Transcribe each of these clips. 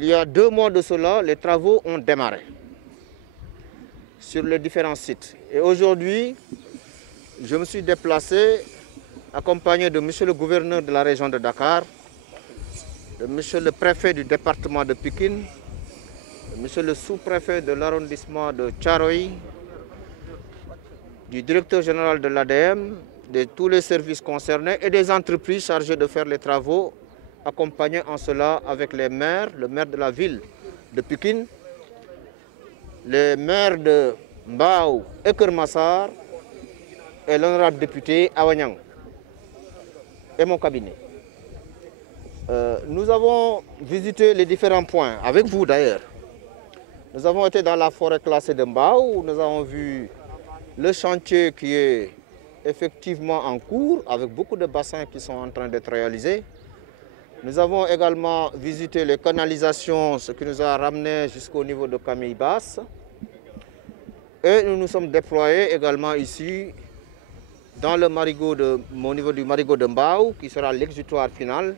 Il y a 2 mois de cela, les travaux ont démarré sur les différents sites. Et aujourd'hui, je me suis déplacé accompagné de monsieur le gouverneur de la région de Dakar, de monsieur le préfet du département de Pikine, de monsieur le sous-préfet de l'arrondissement de Thiaroye, du directeur général de l'ADM, de tous les services concernés et des entreprises chargées de faire les travaux, accompagnés en cela avec les maires, le maire de la ville de Pikine, les maires de Mbao et Kermassar et l'honorable député Awanyang et mon cabinet. Nous avons visité les différents points, avec vous d'ailleurs. Nous avons été dans la forêt classée de Mbao, où nous avons vu le chantier qui est effectivement en cours, avec beaucoup de bassins qui sont en train d'être réalisés. Nous avons également visité les canalisations, ce qui nous a ramené jusqu'au niveau de Camille Basse. Et nous nous sommes déployés également ici, dans le marigot au niveau du marigot de Mbao, qui sera l'exutoire final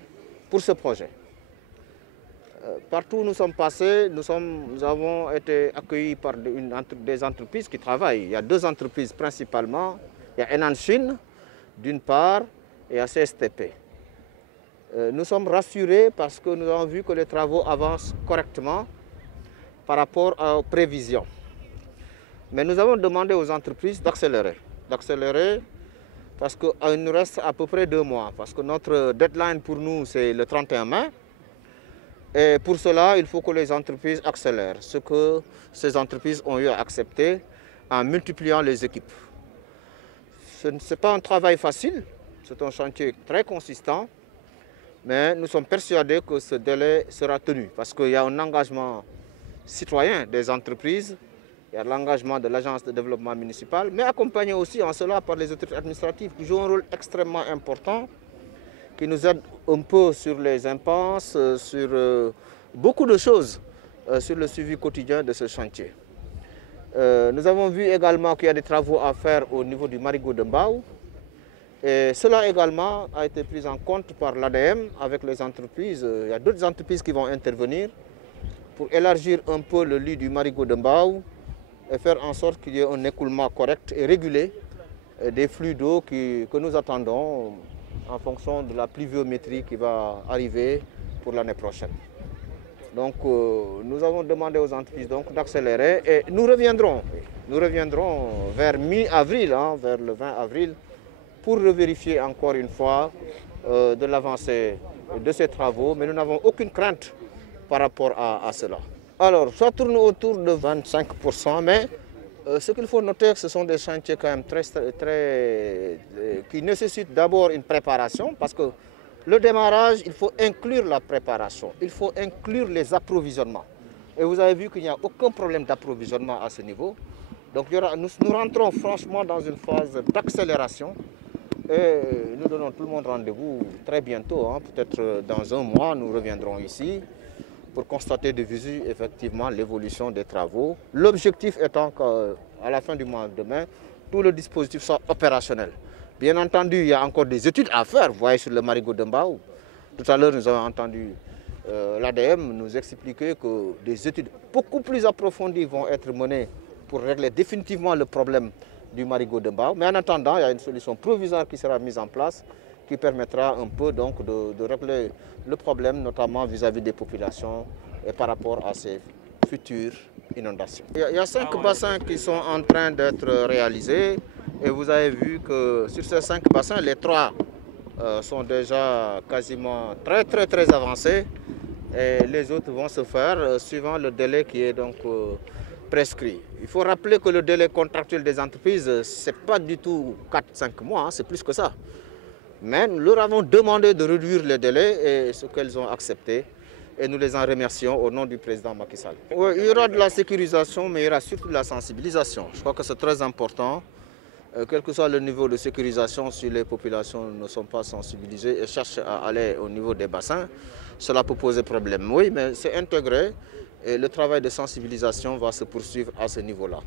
pour ce projet. Partout où nous sommes passés, nous avons été accueillis par des entreprises qui travaillent. Il y a 2 entreprises principalement. Il y a Enan Chine, d'une part, et il y a CSTP. Nous sommes rassurés parce que nous avons vu que les travaux avancent correctement par rapport aux prévisions. Mais nous avons demandé aux entreprises d'accélérer. D'accélérer parce qu'il nous reste à peu près 2 mois. Parce que notre deadline pour nous, c'est le 31 mai. Et pour cela, il faut que les entreprises accélèrent. Ce que ces entreprises ont eu à accepter en multipliant les équipes. Ce n'est pas un travail facile, c'est un chantier très consistant. Mais nous sommes persuadés que ce délai sera tenu parce qu'il y a un engagement citoyen des entreprises, il y a l'engagement de l'agence de développement municipal, mais accompagné aussi en cela par les autorités administratives qui jouent un rôle extrêmement important, qui nous aident un peu sur les impenses, sur beaucoup de choses, sur le suivi quotidien de ce chantier. Nous avons vu également qu'il y a des travaux à faire au niveau du marigot de Mbao. Et cela également a été pris en compte par l'ADM avec les entreprises. Il y a d'autres entreprises qui vont intervenir pour élargir un peu le lit du marigot de Mbao et faire en sorte qu'il y ait un écoulement correct et régulé des flux d'eau que nous attendons en fonction de la pluviométrie qui va arriver pour l'année prochaine. Donc nous avons demandé aux entreprises d'accélérer et nous reviendrons vers mi-avril, vers le 20 avril, pour revérifier encore une fois de l'avancée de ces travaux, mais nous n'avons aucune crainte par rapport à cela. Alors, ça tourne autour de 25%, mais ce qu'il faut noter, ce sont des chantiers quand même qui nécessitent d'abord une préparation, parce que le démarrage, il faut inclure la préparation, il faut inclure les approvisionnements. Et vous avez vu qu'il n'y a aucun problème d'approvisionnement à ce niveau. Donc nous rentrons franchement dans une phase d'accélération. Et nous donnons tout le monde rendez-vous très bientôt, peut-être dans 1 mois, nous reviendrons ici pour constater de visu effectivement l'évolution des travaux. L'objectif étant qu'à la fin du mois de mai, tout le dispositif soit opérationnel. Bien entendu, il y a encore des études à faire, vous voyez sur le marigot de Mbao. Tout à l'heure, nous avons entendu l'ADM nous expliquer que des études beaucoup plus approfondies vont être menées pour régler définitivement le problème du marigot de Mbao. Mais en attendant, il y a une solution provisoire qui sera mise en place qui permettra un peu donc de régler le problème, notamment vis-à-vis des populations et par rapport à ces futures inondations. Il y a 5 bassins qui sont en train d'être réalisés et vous avez vu que sur ces 5 bassins, les 3 sont déjà quasiment très avancés et les autres vont se faire suivant le délai qui est donc prescrit. Il faut rappeler que le délai contractuel des entreprises, ce n'est pas du tout 4-5 mois, c'est plus que ça. Mais nous leur avons demandé de réduire les délais et ce qu'elles ont accepté. Et nous les en remercions au nom du président Macky Sall. Oui, il y aura de la sécurisation, mais il y aura surtout de la sensibilisation. Je crois que c'est très important. Quel que soit le niveau de sécurisation, si les populations ne sont pas sensibilisées et cherchent à aller au niveau des bassins, cela peut poser problème. Oui, mais c'est intégré et le travail de sensibilisation va se poursuivre à ce niveau-là.